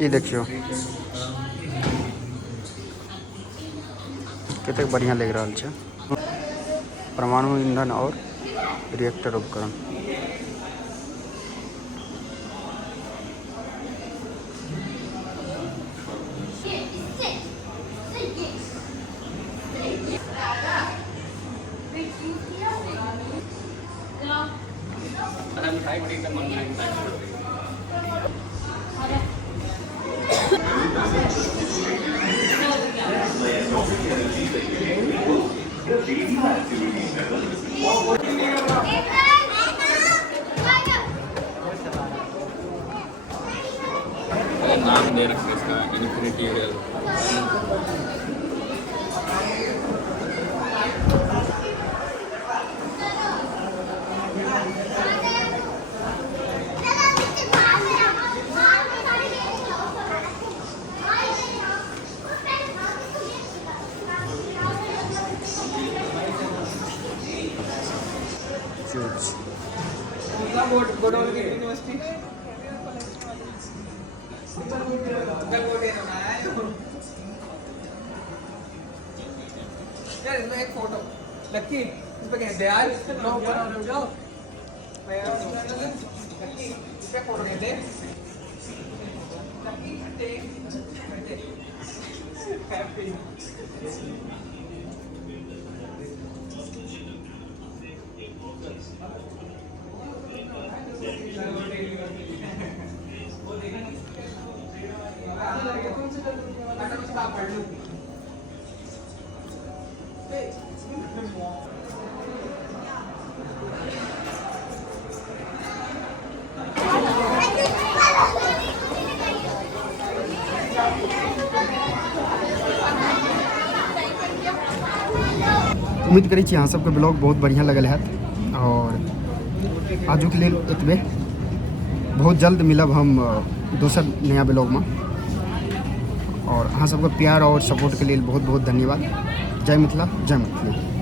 ये देखियो कतेक बढ़िया लग रहा है। परमाणु ईंधन और रिएक्टर उपकरण। नाम दे रखे इसका इन्फिनिटी रियल। यार इसमें एक फोटो लक्की इस पे कहते यार ऊपर आ रहे हो जाओ लक्की इस पे फोटो कहते हैप्पी उम्मीद करी अहाँ सबके ब्लॉग बहुत बढ़िया लगल है और आजू के लिए इतबे। बहुत जल्द मिलब हम दोसर नया ब्लॉग में और अहाँ सबके प्यार और सपोर्ट के लिए बहुत बहुत धन्यवाद। जय मिथिला जय मैथिली।